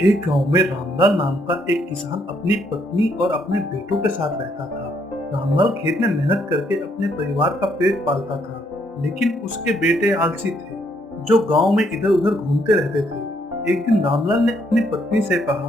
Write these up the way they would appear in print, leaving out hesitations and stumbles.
एक गांव में रामलाल नाम का एक किसान अपनी पत्नी और अपने बेटों के साथ रहता था। रामलाल खेत में मेहनत करके अपने परिवार का पेट पालता था, लेकिन उसके बेटे आलसी थे, जो गांव में इधर उधर घूमते रहते थे। एक दिन रामलाल ने अपनी पत्नी से कहा,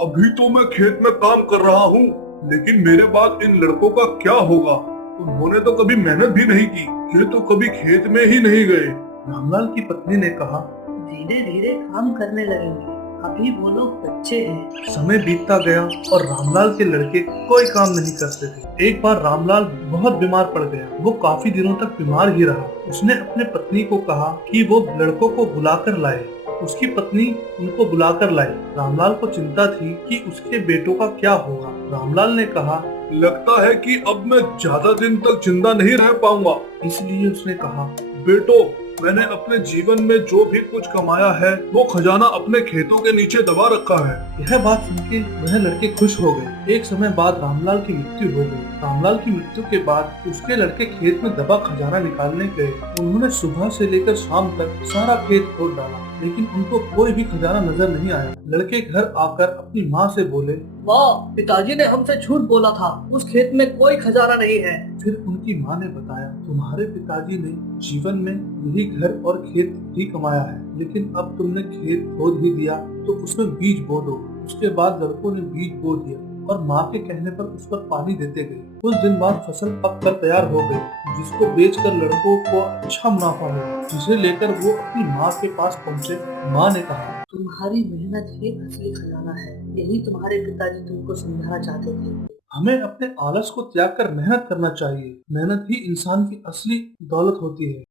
अभी तो मैं खेत में काम कर रहा हूँ, लेकिन मेरे बाद इन लड़कों का क्या होगा? उन्होंने तो कभी मेहनत भी नहीं की, ये तो कभी खेत में ही नहीं गए। रामलाल की पत्नी ने कहा, धीरे धीरे काम करने लगेंगे, अभी वो लोग बच्चे हैं। समय बीतता गया और रामलाल के लड़के कोई काम नहीं करते थे। एक बार रामलाल बहुत बीमार पड़ गया। वो काफी दिनों तक बीमार ही रहा। उसने अपने पत्नी को कहा कि वो लड़कों को बुलाकर लाए। उसकी पत्नी उनको बुलाकर लाई। रामलाल को चिंता थी कि उसके बेटों का क्या होगा। रामलाल ने कहा, लगता है कि अब मैं ज्यादा दिन तक जिंदा नहीं रह पाऊंगा। इसलिए उसने कहा, बेटो, मैंने अपने जीवन में जो भी कुछ कमाया है वो खजाना अपने खेतों के नीचे दबा रखा है। यह बात सुनके वह लड़के खुश हो गए। एक समय बाद रामलाल की मृत्यु हो गई। रामलाल की मृत्यु के बाद उसके लड़के खेत में दबा खजाना निकालने गए। उन्होंने सुबह से लेकर शाम तक सारा खेत खोद डाला, लेकिन उनको कोई भी खजाना नजर नहीं आया। लड़के घर आकर अपनी माँ से बोले, वाह, पिताजी ने हमसे झूठ बोला था, उस खेत में कोई खजाना नहीं है। फिर उनकी माँ ने बताया, तुम्हारे पिताजी ने जीवन में यही घर और खेत ही कमाया है, लेकिन अब तुमने खेत खोद ही दिया तो उसमें बीज बो दो। उसके बाद लड़कों ने बीज बो दिया और माँ के कहने पर उस पर पानी देते गए। कुछ दिन बाद फसल पक कर तैयार हो गई, जिसको बेचकर लड़कों को अच्छा मुनाफा मिला, जिसे लेकर वो अपनी माँ के पास पहुँचे। माँ ने कहा, तुम्हारी मेहनत ही असली खजाना है, यही तुम्हारे पिताजी तुमको समझाना चाहते थे। हमें अपने आलस को त्याग कर मेहनत करना चाहिए। मेहनत ही इंसान की असली दौलत होती है।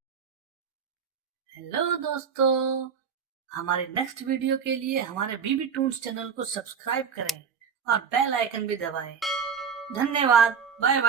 हेलो दोस्तों, हमारे नेक्स्ट वीडियो के लिए हमारे बीबी टून्स चैनल को सब्सक्राइब करें और बेल आइकन भी दबाएं। धन्यवाद, बाय बाय।